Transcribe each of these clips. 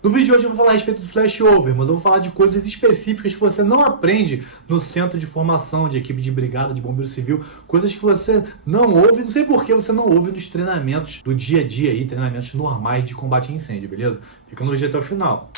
No vídeo de hoje eu vou falar a respeito do flashover, mas eu vou falar de coisas específicas que você não aprende no centro de formação de equipe de brigada, de bombeiro civil, coisas que você não ouve, não sei por que você não ouve nos treinamentos do dia a dia aí, treinamentos normais de combate a incêndio, beleza? Fica no vídeo até o final.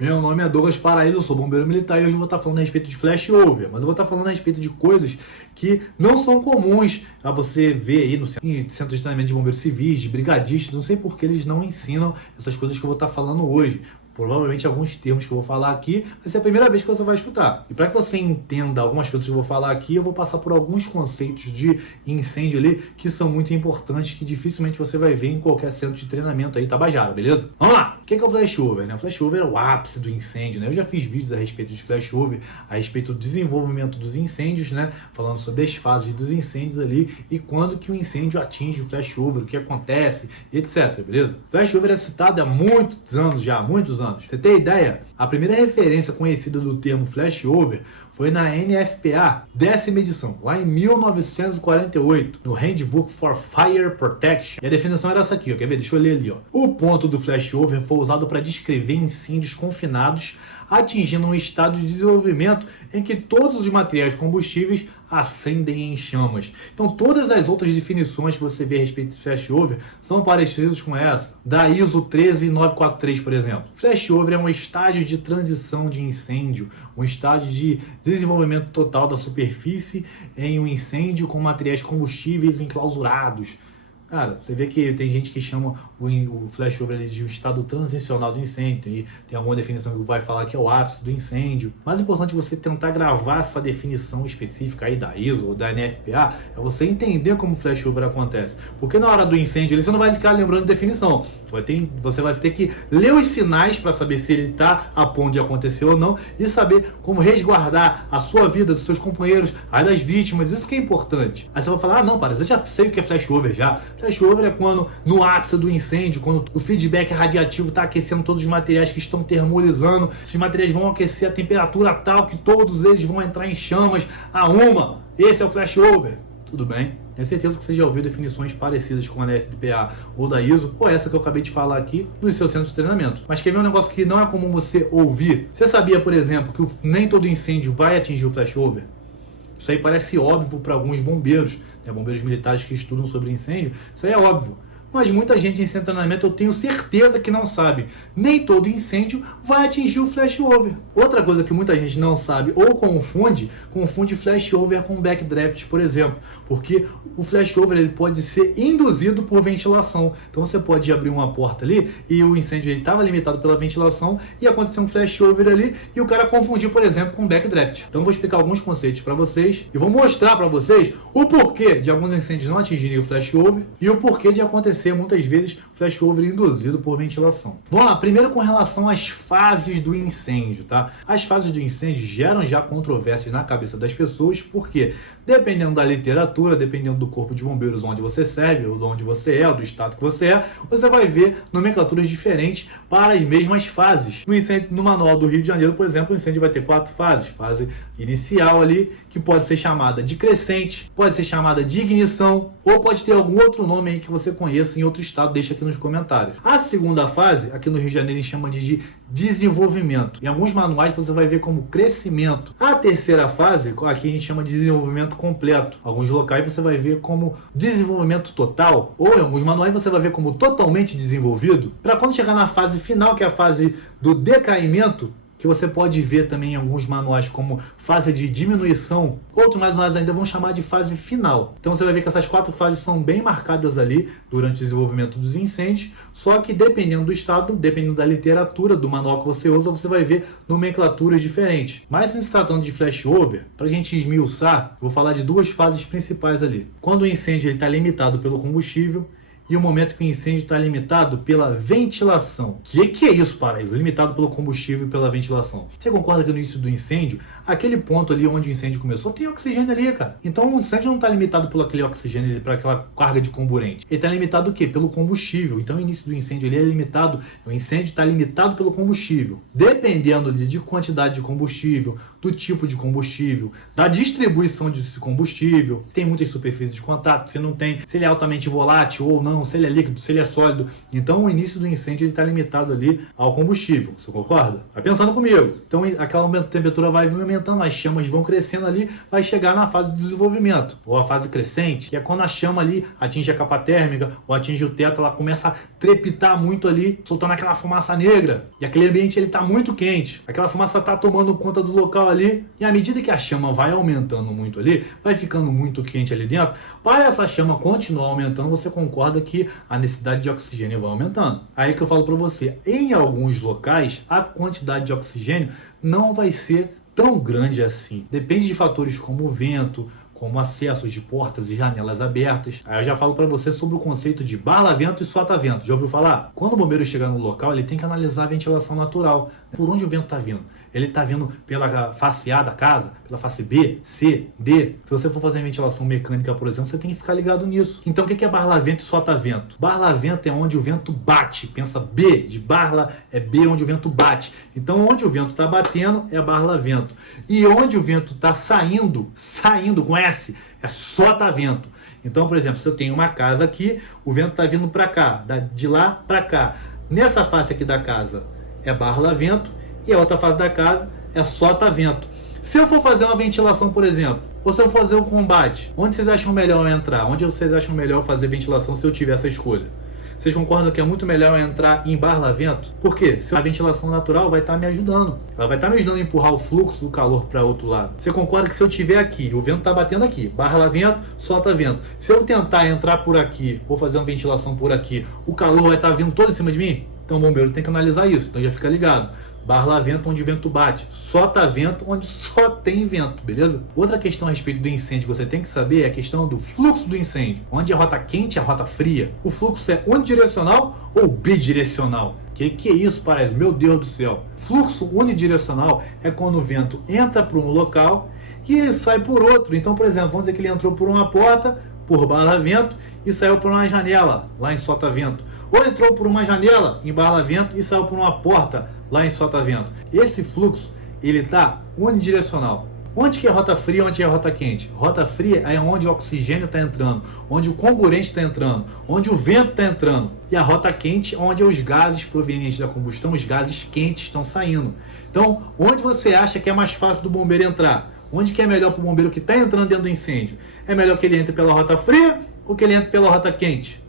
Meu nome é Douglas Paraíso, eu sou bombeiro militar e hoje eu vou estar falando a respeito de flashover, mas eu vou estar falando a respeito de coisas que não são comuns a você ver aí no centro de treinamento de bombeiros civis, de brigadistas, não sei por que eles não ensinam essas coisas que eu vou estar falando hoje. Provavelmente alguns termos que eu vou falar aqui vai ser a primeira vez que você vai escutar. E para que você entenda algumas coisas que eu vou falar aqui, eu vou passar por alguns conceitos de incêndio ali que são muito importantes, que dificilmente você vai ver em qualquer centro de treinamento aí tabajara, beleza? Vamos lá! O que é o flashover, né? O flashover é o ápice do incêndio, né? Eu já fiz vídeos a respeito de flashover, a respeito do desenvolvimento dos incêndios, né? Falando sobre as fases dos incêndios ali e quando que o incêndio atinge o flashover, o que acontece, etc, beleza? O flashover é citado há muitos anos já, muitos anos. Você tem ideia? A primeira referência conhecida do termo flashover foi na NFPA, 10ª edição, lá em 1948, no Handbook for Fire Protection. E a definição era essa aqui, ó. Quer ver? Deixa eu ler ali, ó. O ponto do flashover foi usado para descrever incêndios confinados, atingindo um estado de desenvolvimento em que todos os materiais combustíveis acendem em chamas. Então todas as outras definições que você vê a respeito de flashover são parecidas com essa, da ISO 13943, por exemplo. Flashover é um estágio de transição de incêndio, um estágio de desenvolvimento total da superfície em um incêndio com materiais combustíveis enclausurados. Cara, você vê que tem gente que chama o flashover ali de um estado transicional do incêndio, e tem alguma definição que vai falar que é o ápice do incêndio. Mais importante é você tentar gravar essa definição específica aí da ISO ou da NFPA, é você entender como o flashover acontece. Porque na hora do incêndio você não vai ficar lembrando de definição. Você vai ter que ler os sinais para saber se ele está a ponto de acontecer ou não e saber como resguardar a sua vida, dos seus companheiros, a das vítimas. Isso que é importante. Aí você vai falar, não, eu já sei o que é flashover já. Flashover é quando, no ápice do incêndio, quando o feedback radiativo está aquecendo todos os materiais que estão termorizando, esses materiais vão aquecer a temperatura tal que todos eles vão entrar em chamas a uma. Esse é o flashover. Tudo bem? Tenho certeza que você já ouviu definições parecidas com a NFPA ou da ISO, ou essa que eu acabei de falar aqui, nos seus centros de treinamento. Mas quer ver um negócio que não é comum você ouvir? Você sabia, por exemplo, que nem todo incêndio vai atingir o flashover? Isso aí parece óbvio para alguns bombeiros, né? Bombeiros militares que estudam sobre incêndio, isso aí é óbvio. Mas muita gente em centro de treinamento eu tenho certeza que não sabe. Nem todo incêndio vai atingir o flashover. Outra coisa que muita gente não sabe ou confunde flashover com backdraft, por exemplo. Porque o flashover ele pode ser induzido por ventilação. Então você pode abrir uma porta ali e o incêndio estava limitado pela ventilação e aconteceu um flashover ali e o cara confundiu, por exemplo, com backdraft. Então eu vou explicar alguns conceitos para vocês e vou mostrar para vocês o porquê de alguns incêndios não atingirem o flashover e o porquê de acontecer muitas vezes flashover induzido por ventilação. Vamos lá, primeiro com relação às fases do incêndio, tá? As fases do incêndio geram já controvérsias na cabeça das pessoas, porque dependendo da literatura, dependendo do corpo de bombeiros onde você serve, ou de onde você é, ou do estado que você é, você vai ver nomenclaturas diferentes para as mesmas fases. No incêndio, no manual do Rio de Janeiro, por exemplo, o incêndio vai ter 4 fases. Fase inicial ali, que pode ser chamada de crescente, pode ser chamada de ignição, ou pode ter algum outro nome aí que você conheça em outro estado, deixa aqui nos comentários. A segunda fase, aqui no Rio de Janeiro, a gente chama de desenvolvimento. Em alguns manuais você vai ver como crescimento. A terceira fase, aqui a gente chama de desenvolvimento completo. Alguns locais você vai ver como desenvolvimento total, ou em alguns manuais você vai ver como totalmente desenvolvido. Para quando chegar na fase final, que é a fase do decaimento, que você pode ver também em alguns manuais como fase de diminuição, outros manuais ainda vão chamar de fase final. Então você vai ver que essas 4 fases são bem marcadas ali durante o desenvolvimento dos incêndios, só que dependendo do estado, dependendo da literatura, do manual que você usa, você vai ver nomenclaturas diferentes. Mas se tratando de flashover, para a gente esmiuçar, vou falar de 2 fases principais ali. Quando o incêndio está limitado pelo combustível, e o momento que o incêndio está limitado pela ventilação. Que é isso, Paraíso? Limitado pelo combustível e pela ventilação. Você concorda que no início do incêndio, aquele ponto ali onde o incêndio começou, tem oxigênio ali, cara. Então o incêndio não está limitado por aquele oxigênio ali, para aquela carga de comburente. Ele está limitado o quê? Pelo combustível. Então o início do incêndio ali é limitado, o incêndio está limitado pelo combustível. Dependendo de quantidade de combustível, do tipo de combustível, da distribuição de combustível, tem muitas superfícies de contato, se não tem, se ele é altamente volátil ou não, não, se ele é líquido, se ele é sólido. Então o início do incêndio está limitado ali ao combustível, você concorda? Vai pensando comigo. Então aquela temperatura vai aumentando, as chamas vão crescendo ali, vai chegar na fase do desenvolvimento, ou a fase crescente, que é quando a chama ali atinge a capa térmica, ou atinge o teto, ela começa a trepitar muito ali, soltando aquela fumaça negra, e aquele ambiente ele está muito quente, aquela fumaça está tomando conta do local ali, e à medida que a chama vai aumentando muito ali, vai ficando muito quente ali dentro, para essa chama continuar aumentando, você concorda que a necessidade de oxigênio vai aumentando. Aí que eu falo para você, em alguns locais, a quantidade de oxigênio não vai ser tão grande assim. Depende de fatores como o vento, como acessos de portas e janelas abertas. Aí eu já falo para você sobre o conceito de barla-vento e solta-vento. Já ouviu falar? Quando o bombeiro chegar no local, ele tem que analisar a ventilação natural. Por onde o vento está vindo? Ele está vindo pela face A da casa, pela face B, C, D. Se você for fazer ventilação mecânica, por exemplo, você tem que ficar ligado nisso. Então o que é barla-vento e solta-vento? Barla-vento é onde o vento bate. Pensa B, de barla é B, onde o vento bate. Então onde o vento está batendo é barla-vento. E onde o vento está saindo com S, é solta-vento. Então, por exemplo, se eu tenho uma casa aqui, o vento está vindo para cá, de lá para cá. Nessa face aqui da casa é barla-vento e a outra face da casa é solta-vento. Se eu for fazer uma ventilação, por exemplo, ou se eu for fazer o combate, onde vocês acham melhor eu entrar? Onde vocês acham melhor fazer ventilação se eu tiver essa escolha? Vocês concordam que é muito melhor eu entrar em barla-vento? Por quê? Se a ventilação natural vai estar me ajudando. Ela vai estar me ajudando a empurrar o fluxo do calor para outro lado. Você concorda que se eu estiver aqui, o vento está batendo aqui, barla-vento, solta-vento. Se eu tentar entrar por aqui, ou fazer uma ventilação por aqui, o calor vai estar vindo todo em cima de mim? Então o bombeiro tem que analisar isso, então já fica ligado. Barla-vento onde o vento bate, solta-vento onde só tem vento, beleza? Outra questão a respeito do incêndio que você tem que saber é a questão do fluxo do incêndio. Onde é rota quente e a rota fria. O fluxo é unidirecional ou bidirecional? Que é isso, parece? Meu Deus do céu. Fluxo unidirecional é quando o vento entra por um local e sai por outro. Então, por exemplo, vamos dizer que ele entrou por uma porta, por barla-vento, e saiu por uma janela, lá em solta-vento. Ou entrou por uma janela, em barla-vento, e saiu por uma porta, lá em solta-vento. Esse fluxo, ele está unidirecional. Onde que é rota fria, onde é rota quente? Rota fria é onde o oxigênio está entrando, onde o comburente está entrando, onde o vento está entrando. E a rota quente é onde os gases provenientes da combustão, os gases quentes estão saindo. Então, onde você acha que é mais fácil do bombeiro entrar? Onde que é melhor para o bombeiro que está entrando dentro do incêndio? É melhor que ele entre pela rota fria ou que ele entre pela rota quente?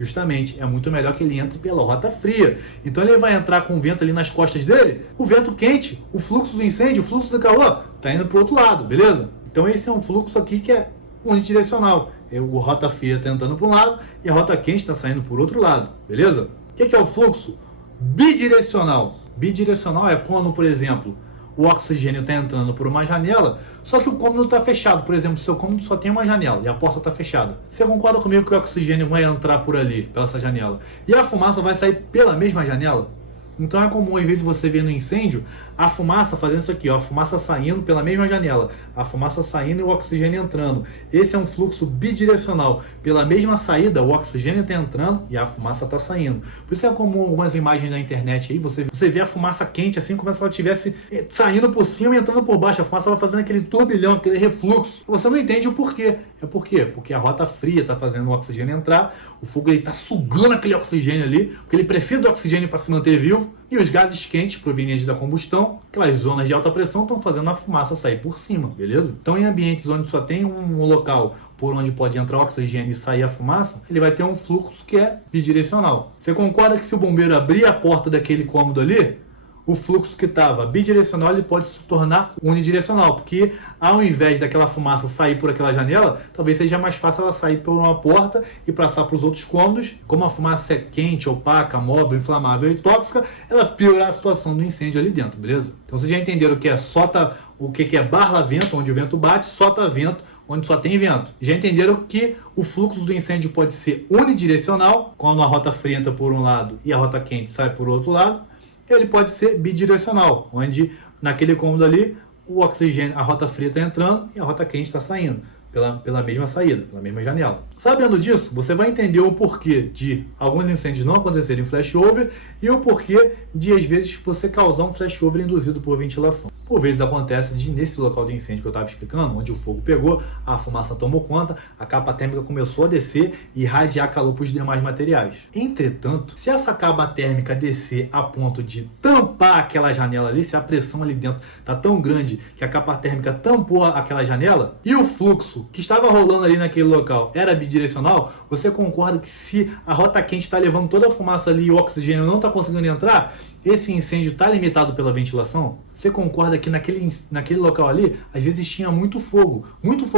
Justamente, é muito melhor que ele entre pela rota fria. Então ele vai entrar com o vento ali nas costas dele, o vento quente, o fluxo do incêndio, o fluxo do calor, está indo para o outro lado, beleza? Então esse é um fluxo aqui que é unidirecional. O rota fria está entrando para um lado e a rota quente está saindo por outro lado, beleza? O que é o fluxo bidirecional? Bidirecional é quando, por exemplo, o oxigênio está entrando por uma janela, só que o cômodo está fechado. Por exemplo, o seu cômodo só tem uma janela e a porta está fechada. Você concorda comigo que o oxigênio vai entrar por ali, pela essa janela, e a fumaça vai sair pela mesma janela? Então é comum, às vezes, você ver no incêndio a fumaça fazendo isso aqui, ó, a fumaça saindo pela mesma janela, a fumaça saindo e o oxigênio entrando. Esse é um fluxo bidirecional. Pela mesma saída, o oxigênio está entrando e a fumaça está saindo. Por isso é comum algumas imagens na internet aí, você vê a fumaça quente assim, como se ela estivesse saindo por cima e entrando por baixo. A fumaça vai fazendo aquele turbilhão, aquele refluxo. Você não entende o porquê. É por quê? Porque a rota fria está fazendo o oxigênio entrar, o fogo está sugando aquele oxigênio ali, porque ele precisa do oxigênio para se manter vivo, e os gases quentes provenientes da combustão, aquelas zonas de alta pressão, estão fazendo a fumaça sair por cima, beleza? Então em ambientes onde só tem um local por onde pode entrar o oxigênio e sair a fumaça, ele vai ter um fluxo que é bidirecional. Você concorda que se o bombeiro abrir a porta daquele cômodo ali, o fluxo que estava bidirecional ele pode se tornar unidirecional, porque ao invés daquela fumaça sair por aquela janela, talvez seja mais fácil ela sair por uma porta e passar para os outros cômodos. Como a fumaça é quente, opaca, móvel, inflamável e tóxica, ela piora a situação do incêndio ali dentro, beleza? Então vocês já entenderam o que é barla-vento, onde o vento bate, solta-vento, onde só tem vento. Já entenderam que o fluxo do incêndio pode ser unidirecional, quando a rota fria entra por um lado e a rota quente sai por outro lado. Ele pode ser bidirecional, onde naquele cômodo ali o oxigênio, a rota fria está entrando e a rota quente está saindo pela mesma saída, pela mesma janela. Sabendo disso, você vai entender o porquê de alguns incêndios não acontecerem em flashover e o porquê de, às vezes, você causar um flashover induzido por ventilação. Por vezes acontece nesse local de incêndio que eu estava explicando, onde o fogo pegou, a fumaça tomou conta, a capa térmica começou a descer e irradiar calor para os demais materiais. Entretanto, se essa capa térmica descer a ponto de tampar aquela janela ali, se a pressão ali dentro está tão grande que a capa térmica tampou aquela janela, e o fluxo que estava rolando ali naquele local era bidirecional, você concorda que se a rota quente está levando toda a fumaça ali e o oxigênio não está conseguindo entrar, esse incêndio está limitado pela ventilação? Você concorda que naquele local ali, às vezes tinha muito fogo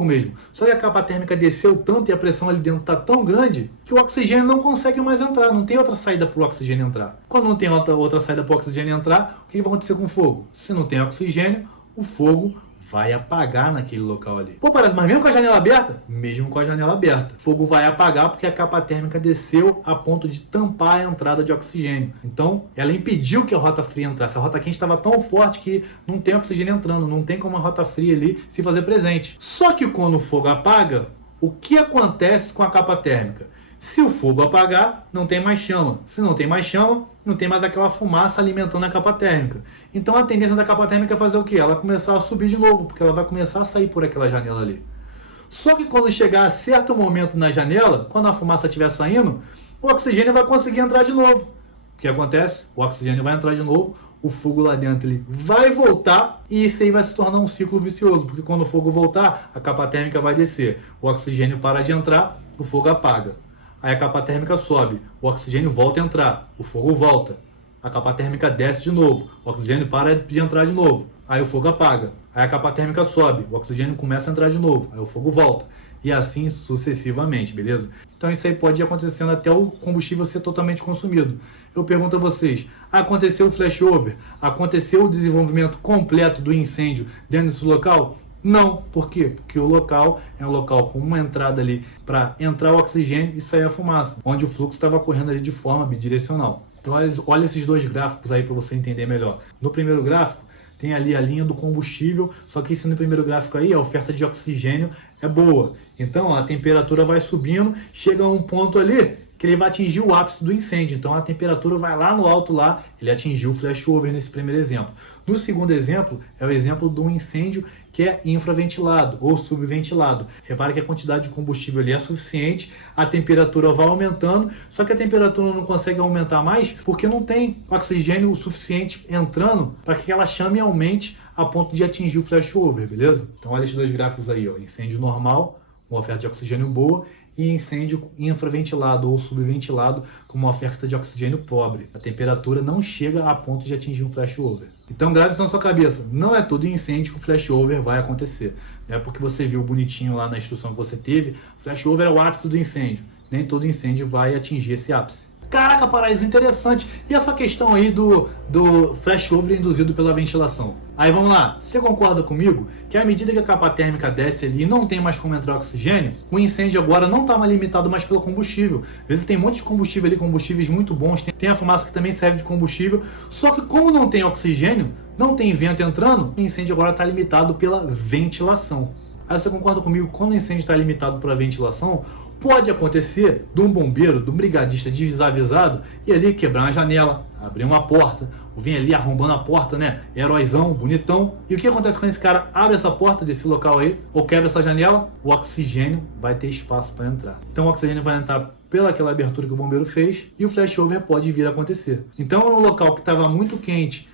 mesmo. Só que a capa térmica desceu tanto e a pressão ali dentro está tão grande que o oxigênio não consegue mais entrar, não tem outra saída para o oxigênio entrar. Quando não tem outra saída para o oxigênio entrar, o que vai acontecer com o fogo? Se não tem oxigênio, o fogo vai apagar naquele local ali. Pô, parece, mas mesmo com a janela aberta? Mesmo com a janela aberta. O fogo vai apagar porque a capa térmica desceu a ponto de tampar a entrada de oxigênio. Então, ela impediu que a rota fria entrasse. A rota quente estava tão forte que não tem oxigênio entrando, não tem como a rota fria ali se fazer presente. Só que quando o fogo apaga, o que acontece com a capa térmica? Se o fogo apagar, não tem mais chama. Se não tem mais chama, não tem mais aquela fumaça alimentando a capa térmica. Então a tendência da capa térmica é fazer o quê? Ela começar a subir de novo, porque ela vai começar a sair por aquela janela ali. Só que quando chegar a certo momento na janela, quando a fumaça estiver saindo, o oxigênio vai conseguir entrar de novo. O que acontece? O oxigênio vai entrar de novo, o fogo lá dentro ele vai voltar e isso aí vai se tornar um ciclo vicioso, porque quando o fogo voltar, a capa térmica vai descer, o oxigênio para de entrar, o fogo apaga. Aí a capa térmica sobe, o oxigênio volta a entrar, o fogo volta. A capa térmica desce de novo, o oxigênio para de entrar de novo. Aí o fogo apaga. Aí a capa térmica sobe, o oxigênio começa a entrar de novo, aí o fogo volta. E assim sucessivamente, beleza? Então isso aí pode ir acontecendo até o combustível ser totalmente consumido. Eu pergunto a vocês, aconteceu o flashover? Aconteceu o desenvolvimento completo do incêndio dentro desse local? Não. Por quê? Porque o local é um local com uma entrada ali para entrar o oxigênio e sair a fumaça, onde o fluxo estava correndo ali de forma bidirecional. Então olha esses dois gráficos aí para você entender melhor. No primeiro gráfico tem ali a linha do combustível, só que esse no primeiro gráfico aí a oferta de oxigênio é boa. Então a temperatura vai subindo, chega a um ponto ali que ele vai atingir o ápice do incêndio. Então a temperatura vai lá no alto lá, ele atingiu o flashover nesse primeiro exemplo. No segundo exemplo, é o exemplo de um incêndio que é infraventilado ou subventilado. Repare que a quantidade de combustível ali é suficiente, a temperatura vai aumentando, só que a temperatura não consegue aumentar mais porque não tem oxigênio o suficiente entrando para que ela chame e aumente a ponto de atingir o flashover, beleza? Então olha esses dois gráficos aí, ó. Incêndio normal, uma oferta de oxigênio boa, e incêndio infraventilado ou subventilado com uma oferta de oxigênio pobre. A temperatura não chega a ponto de atingir um flashover. Então grave isso na sua cabeça, não é todo incêndio que o flashover vai acontecer. Não é porque você viu bonitinho lá na instrução que você teve, flashover é o ápice do incêndio. Nem todo incêndio vai atingir esse ápice. Caraca, Paraíso, interessante. E essa questão aí do flashover induzido pela ventilação? Aí vamos lá, você concorda comigo que à medida que a capa térmica desce ali e não tem mais como entrar oxigênio, o incêndio agora não está mais limitado mais pelo combustível. Às vezes tem um monte de combustível ali, combustíveis muito bons, tem a fumaça que também serve de combustível, só que como não tem oxigênio, não tem vento entrando, o incêndio agora está limitado pela ventilação. Aí você concorda comigo, quando o incêndio está limitado pela ventilação, pode acontecer de um bombeiro, de um brigadista desavisado, ir ali quebrar uma janela, abrir uma porta, ou vir ali arrombando a porta, né? Heróizão, bonitão. E o que acontece quando esse cara abre essa porta desse local aí, ou quebra essa janela? O oxigênio vai ter espaço para entrar. Então o oxigênio vai entrar pelaquela abertura que o bombeiro fez e o flashover pode vir a acontecer. Então no local que estava muito quente,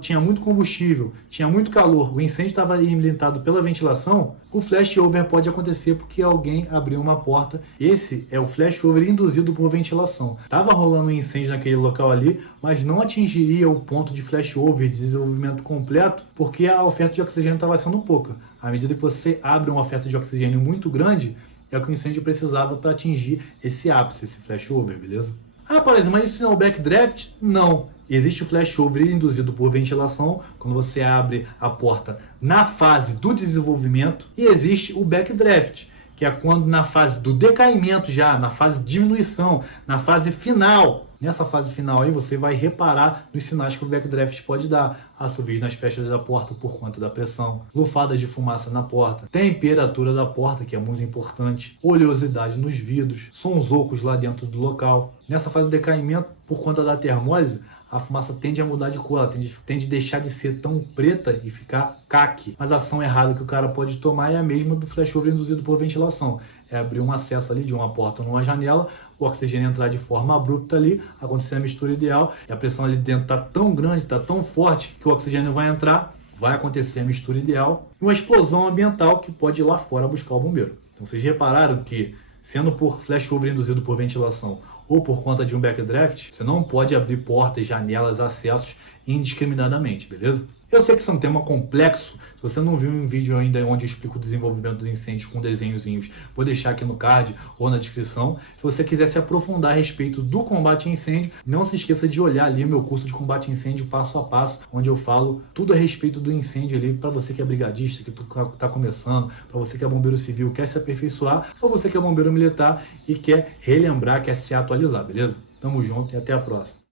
tinha muito combustível, tinha muito calor, o incêndio estava limitado pela ventilação, o flashover pode acontecer porque alguém abriu uma porta. Esse é o flashover induzido por ventilação. Estava rolando um incêndio naquele local ali, mas não atingiria o ponto de flashover, de desenvolvimento completo, porque a oferta de oxigênio estava sendo pouca. À medida que você abre uma oferta de oxigênio muito grande, é o que o incêndio precisava para atingir esse ápice, esse flashover, beleza? Ah, Paraíso, mas isso não é o backdraft? Não. Existe o flashover induzido por ventilação, quando você abre a porta na fase do desenvolvimento, e existe o backdraft, que é quando na fase do decaimento já, na fase de diminuição, na fase final. Nessa fase final aí você vai reparar nos sinais que o backdraft pode dar. Assovios nas fechas da porta por conta da pressão, lufadas de fumaça na porta, temperatura da porta, que é muito importante, oleosidade nos vidros, sons ocos lá dentro do local. Nessa fase do decaimento, por conta da termólise, a fumaça tende a mudar de cor, ela tende a deixar de ser tão preta e ficar caqui. Mas a ação errada que o cara pode tomar é a mesma do flashover induzido por ventilação. É abrir um acesso ali de uma porta ou numa janela, o oxigênio entrar de forma abrupta ali, acontecer a mistura ideal, e a pressão ali dentro está tão grande, está tão forte, que o oxigênio vai entrar, vai acontecer a mistura ideal, e uma explosão ambiental que pode ir lá fora buscar o bombeiro. Então vocês repararam que, sendo por flashover induzido por ventilação ou por conta de um backdraft, você não pode abrir portas, janelas, acessos indiscriminadamente, beleza? Eu sei que isso é um tema complexo. Se você não viu um vídeo ainda onde eu explico o desenvolvimento dos incêndios com desenhozinhos, vou deixar aqui no card ou na descrição. Se você quiser se aprofundar a respeito do combate a incêndio, não se esqueça de olhar ali meu curso de combate a incêndio passo a passo, onde eu falo tudo a respeito do incêndio ali, para você que é brigadista, que está começando, para você que é bombeiro civil, quer se aperfeiçoar, ou você que é bombeiro militar e quer relembrar, quer se atualizar, beleza? Tamo junto e até a próxima.